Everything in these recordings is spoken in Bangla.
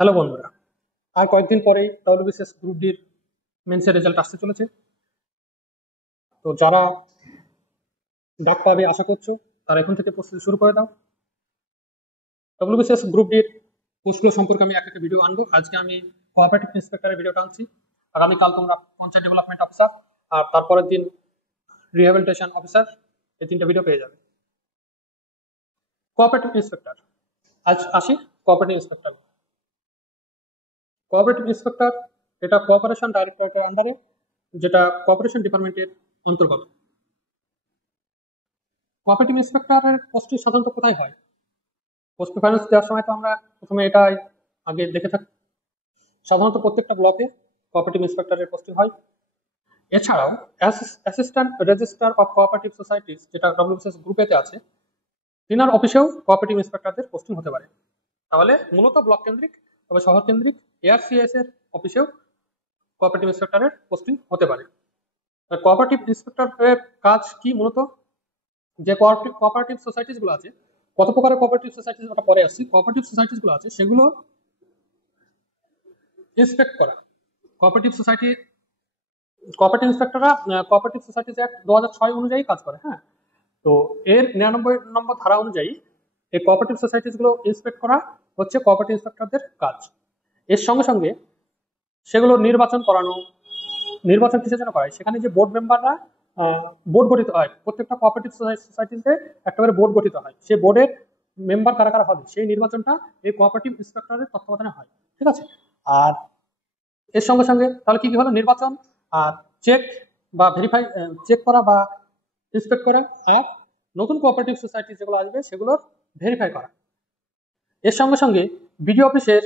হ্যালো বন্ধুরা, আর কয়েকদিন পরেই ডব্লিউবিসিএস গ্রুপ ডির মেন্সের রেজাল্ট আসতে চলেছে। তো যারা ডাক পাবে আশা করছো, তারা এখন থেকে প্রস্তুতি শুরু করে দাও। ডব্লিউবিসিএস গ্রুপ ডির পোস্টগুলো সম্পর্কে আমি একটা ভিডিও আনবো। আজকে আমি কোঅপারেটিভ ইন্সপেক্টরের ভিডিওটা আনছি। আগামীকাল তোমরা পঞ্চায়েত ডেভেলপমেন্ট অফিসার আর তারপরের দিন রিহ্যাবিলিটেশন অফিসার, এই তিনটা ভিডিও পেয়ে যাবে। কোঅপারেটিভ ইন্সপেক্টর, আজ আসি কোঅপারেটিভ ইন্সপেক্টর। কোঅপারেটিভ ইন্সপেক্টর এটা কোঅপারেশন ডাইরেক্টরেটের আন্ডারে, যেটা কোঅপারেশন ডিপার্টমেন্টের অন্তর্গত। কোঅপারেটিভ ইন্সপেক্টরের পোস্টটি সাধারণত কোথায় হয়? পোস্ট প্রিফারেন্স দেওয়ার সময় তো আমরা প্রথমে এটাই আগে দেখে থাকি। সাধারণত প্রত্যেকটা ব্লকে কোঅপারেটিভ ইন্সপেক্টরের পোস্টিং হয়। এছাড়াও assistant registrar of cooperative societies, যেটা ডব্লিউবিসিএস গ্রুপেতে আছে, তিনার অফিসেও কোঅপারেটিভ ইন্সপেক্টরদের পোস্টিং হতে পারে। তাহলে মূলত ব্লক কেন্দ্রিক, তবে শহর কেন্দ্রিক এআরসিএস এর অফিসেও কোঅপারেটিভ ইন্সপেক্টরের পোস্টিং হতে পারে। কোঅপারেটিভ ইন্সপেক্টরের কাজ কি? মূলত যে কোঅপারেটিভ সোসাইটিস গুলো আছে, কত প্রকারের কোঅপারেটিভ সোসাইটিস ওটা পরে আসছি, কোঅপারেটিভ সোসাইটিস গুলো আছে সেগুলো ইন্সপেক্ট করা। কোঅপারেটিভ ইন্সপেক্টররা কোঅপারেটিভ সোসাইটিস অ্যাক্ট 2006 অনুযায়ী কাজ করে। হ্যাঁ, তো এর 99 নম্বর ধারা অনুযায়ী এই কোঅপারেটিভ সোসাইটিস গুলো ইন্সপেক্ট করা হচ্ছে কোঅপারেটিভ ইন্সপেক্টরদের কাজ। এর সঙ্গে সঙ্গে সেগুলো নির্বাচন করানো। নির্বাচন কিসের জন্য করায়? সেখানে যে বোর্ড মেম্বাররা বোর্ড গঠিত হয়, প্রত্যেকটা কোঅপারেটিভ সোসাইটিতে একটা করে বোর্ড গঠিত হয়, সেই বোর্ডের মেম্বার কারা কারা হবে সেই নির্বাচনটা এই কোঅপারেটিভ ইন্সপেক্টরের তত্ত্বাবধানে হয়। ঠিক আছে। আর এর সঙ্গে সঙ্গে তাহলে কি কি হলো? নির্বাচন আর চেক বা ভেরিফাই, চেক করা বা ইন্সপেক্ট করা, আর নতুন কোঅপারেটিভ সোসাইটি যেগুলো আসবে সেগুলোর ভেরিফাই করা। এর সঙ্গে সঙ্গে বিডিও অফিসের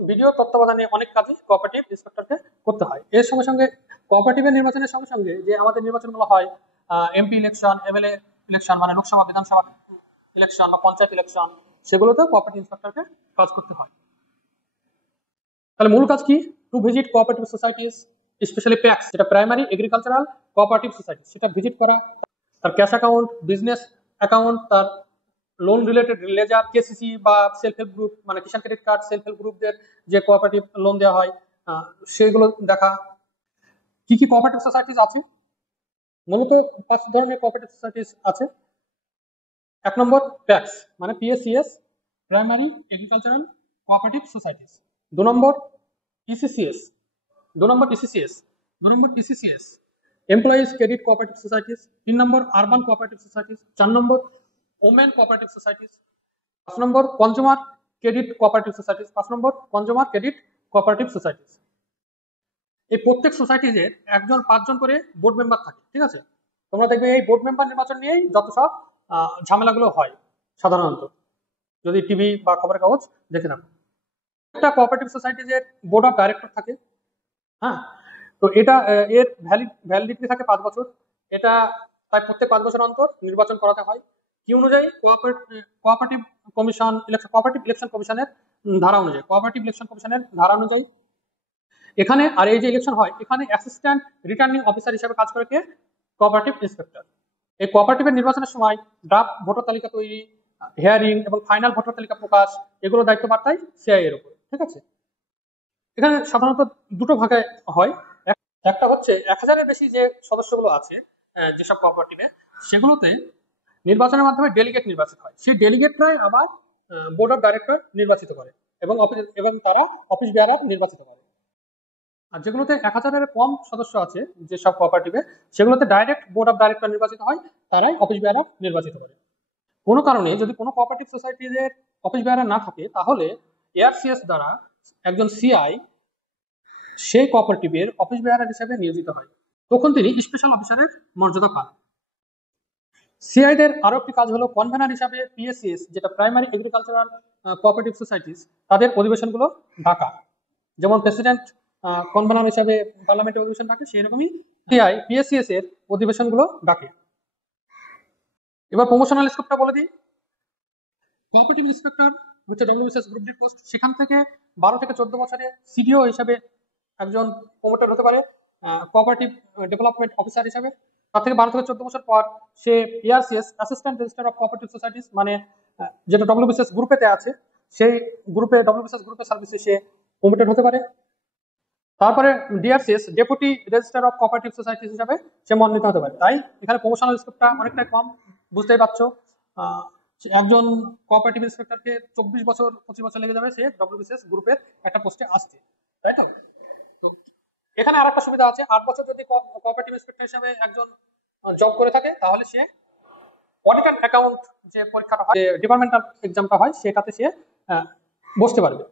ভিডিও তত্ত্বাবধানে অনেক কাজই কোঅপারেটিভ ইন্সপেক্টরকে করতে হয়। এর সঙ্গে সঙ্গে কোঅপারেটিভের নির্বাচনের সঙ্গে সঙ্গে যে আমাদের নির্বাচনগুলো হয়, এমপি ইলেকশন, এমএলএ ইলেকশন, মানে লোকসভা বিধানসভা ইলেকশন বা পঞ্চায়েত ইলেকশন, সেগুলোতেও কোঅপারেটিভ ইন্সপেক্টরকে কাজ করতে হয়। তাহলে মূল কাজ কি? To visit cooperative societies, specially packs, যেটা প্রাইমারি এগ্রিকালচারাল কোঅপারেটিভ সোসাইটি, সেটা ভিজিট করা, তার ক্যাশ অ্যাকাউন্ট, বিজনেস অ্যাকাউন্ট, তার লোন রিলেটেড লেজার, কেসিসি বা সেলফ হেল্প গ্রুপ, মানে কিষাণ ক্রেডিট কার্ড, সেলফ হেল্প গ্রুপদের যে কোঅপারেটিভ লোন দেওয়া হয় সেগুলো দেখা। কি কি কোঅপারেটিভ সোসাইটিস আছে? মূলত 5 ধরনের কোঅপারেটিভ সোসাইটিস আছে। 1 নম্বর প্যাক্স, মানে পিএসসিএস, প্রাইমারি এগ্রিকালচারাল কোঅপারেটিভ সোসাইটিস। 2 নম্বর ইসিসিএস, 2 নম্বর ইসিসিএস, 2 নম্বর ইসিসিএস, এমপ্লয়িজ ক্রেডিট কোঅপারেটিভ সোসাইটিস। 3 নম্বর আরবান কোঅপারেটিভ সোসাইটিস। 4 নম্বর ওমেন কোঅপারেটিভ সোসাইটিস। 5 নম্বর কনজিউমার ক্রেডিট কোঅপারেটিভ সোসাইটিস। 5 নম্বর কনজিউমার ক্রেডিট কোঅপারেটিভ সোসাইটিস। এই প্রত্যেক সোসাইটিজের 1-5 জন করে বোর্ড মেম্বার থাকে। ঠিক আছে। তোমরা দেখবে এই বোর্ড মেম্বার নির্বাচন নিয়েই যত সব ঝামেলাগুলো হয় সাধারণত, যদি টিভি বা খবরের কাগজ দেখে থাকো। একটা কোঅপারেটিভ সোসাইটিজের বোর্ড অফ ডাইরেক্টর থাকে। হ্যাঁ, তো এটা এর ভ্যালিডিটি থাকে 5 বছর। এটা তাই প্রত্যেক 5 বছর অন্তর নির্বাচন করাতে হয়। কি অনুযায়ী? Cooperative commission election, cooperative election কমিশনের ধারা অনুযায়ী, কোঅপারেটিভ ইলেকশন কমিশনের ধারা অনুযায়ী এখানে। আর এই যে ইলেকশন হয়, এখানে অ্যাসিস্ট্যান্ট রিটার্নিং অফিসার হিসেবে কাজ করে কে? Cooperative inspector. এই কোঅপারেটিভের নির্বাচনের সময় ড্রাফট ভোটার তালিকা তৈরি, হিয়ারিং এবং ফাইনাল ভোটার তালিকা প্রকাশ, এগুলো দায়িত্ব বার্তায় সিআই এর উপর। ঠিক আছে। এখানে সাধারণত দুটো ভাগে হয়। একটা হচ্ছে 1000-এর বেশি যে সদস্যগুলো আছে যেসব কোঅপারেটিভে, সেগুলোতে নির্বাচনের মাধ্যমে ডেলিগেট নির্বাচিত হয়। সেই ডেলিগেটরাই আবার বোর্ড অফ ডাইরেক্টর নির্বাচিত করে এবং তারা অফিস বেয়ারার নির্বাচিত করে। আর যেগুলোতে 1000-এর কম সদস্য আছে যেসব কোঅপারেটিভে, সেগুলোতে ডাইরেক্ট বোর্ড অফ ডাইরেক্টর নির্বাচিত হয়, তারাই অফিস বেয়ারার নির্বাচিত করে। কোনো কারণে যদি কোনো কোঅপারেটিভ সোসাইটিদের অফিস বেয়ারার না থাকে, তাহলে এআরসিএস দ্বারা একজন সিআই সেই কোঅপারেটিভের অফিস বেয়ারার হিসেবে নিয়োজিত হয়। তখন তিনি স্পেশাল অফিসারের মর্যাদা পান। সিআইদের আরো একটি কাজ হলো কনভেনার হিসাবে পিএসসিএস, যেটা প্রাইমারি এগ্রিকালচারাল কোঅপারেটিভ সোসাইটিস, তাদের অধিবেশনগুলো ডাকা। যেমন প্রেসিডেন্ট কনভেনার হিসাবে পার্লামেন্টের অধিবেশন ডাকে, সেই রকমই সিআই পিএসসিএস এর অধিবেশনগুলো ডাকে। এবার প্রমোশনাল স্কোপটা বলে দিই। কোঅপারেটিভ ইন্সপেক্টর হচ্ছে ডব্লিউবিসিএস গ্রুপ ডি পোস্ট। সেখান থেকে 12 থেকে 14 বছরে সিডিও হিসাবে একজন প্রমোটার হতে পারে, কোঅপারেটিভ ডেভেলপমেন্ট অফিসার হিসাবে। তার থেকে 12 থেকে 14 বছর পর সে ARCS, assistant registrar of cooperative societies, মানে যেটা ডব্লিউবিসিএস গ্রুপেতে আছে, সেই গ্রুপে ডব্লিউবিসিএস গ্রুপের সার্ভিসে সে প্রমোটেড হতে পারে। তারপরে ডিআরসিএস deputy registrar of cooperative societies হিসাবে সে মনোনীত হতে পারে। তাই এখানে প্রমোশনাল স্কোপটা অনেকটাই কম, বুঝতেই পারছো। একজন কোঅপারেটিভ ইন্সপেক্টরকে 24 বছর 25 বছর লেগে যাবে সে ডব্লিউবিসিএস গ্রুপের একটা পোস্টে আসতে, তাই তো? তো এখানে আরেকটা সুবিধা আছে, 8 বছর যদি কোঅপারেটিভ ইন্সপেক্টর হিসেবে একজন জব করে থাকে তাহলে সে অডিট অ্যান্ড অ্যাকাউন্ট যে পরীক্ষাটা হয়, যে ডিপার্টমেন্টাল এক্সামটা হয়, সেটাতে সে বসতে পারবে,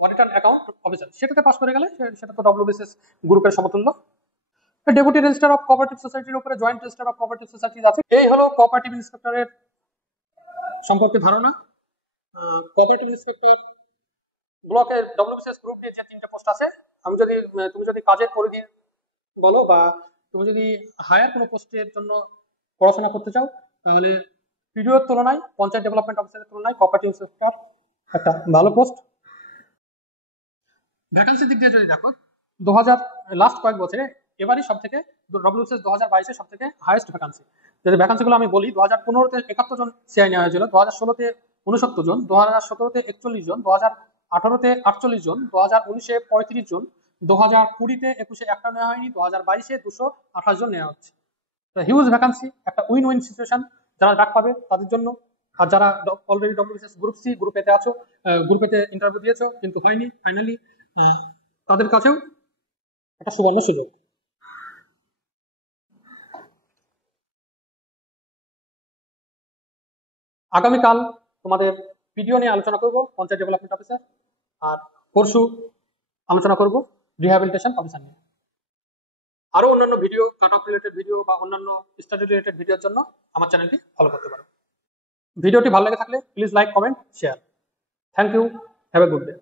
অডিট অ্যান্ড অ্যাকাউন্ট অফিসার। সেটাতে পাস করে গেলে সেটা তো ডব্লিউবিসিএস গ্রুপের সমতুল্য। ডেপুটি রেজিস্ট্রার অফ কোঅপারেটিভ সোসাইটির উপরে joint registrar of cooperative societies আছে। এই হলো কোঅপারেটিভ ইন্সপেক্টরের সম্পর্কে ধারণা। কোঅপারেটিভ ইন্সপেক্টর ব্লকের ডব্লিউবিসিএস গ্রুপ নিয়ে যে 3টে পোস্ট আছে, তুমি যদি কাজের পরিধি বলো বা তুমি যদি হায়ার কোনো পোস্টের জন্য পড়াশোনা করতে চাও, তাহলে পিডিওর তুলনায় পঞ্চায়েত ডেভেলপমেন্ট অফিসারের তুলনায় কোঅপারেটিভ ইন্সপেক্টর একটা ভালো পোস্ট। ভ্যাকান্সির দিক দিয়ে যদি দেখো, 2000 লাস্ট কয়েক বছরে এবারই সব থেকে ডব্লিউবিসিএস 2022-এ সব থেকে হাইয়েস্ট ভ্যাকান্সি। যদি ভ্যাকান্সিগুলো আমি বলি, 2015-তে 71 জন সিআই নেওয়া হয়েছিল, 2016-তে 69 জন, 2017-তে 41 জন, 2018-তে 48 জন, 2019-এ 35 জন, 2020-তে 21-এ একটা নেওয়া হয়নি, 2022-এ 228 জন নেওয়া হচ্ছে। হিউজ ভ্যাকান্সি, একটা উইন উইন সিচুয়েশন যারা ডাক পাবে তাদের জন্য, আর যারা অলরেডি ডব্লিউবিসিএস গ্রুপ সি গ্রুপেতে আছো, গ্রুপেতে ইন্টারভিউ দিয়েছো কিন্তু হয়নি ফাইনালি, তাদের কাছেও একটা সুবর্ণ সুযোগ। আগামীকাল তোমাদের ভিডিও নিয়ে আলোচনা করব পঞ্চায়েত ডেভেলপমেন্ট অফিসার, আর পরশু আলোচনা করব রিহ্যাবিলিটেশন অফিসার নিয়ে। আরো অন্যান্য video, cut off related video বা অন্যান্য স্টাডি রিলেটেড ভিডিওর জন্য আমার চ্যানেলটি ফলো করতে পারো। ভিডিওটি ভালো লেগে থাকলে please like, comment, share. Thank you, have a good day.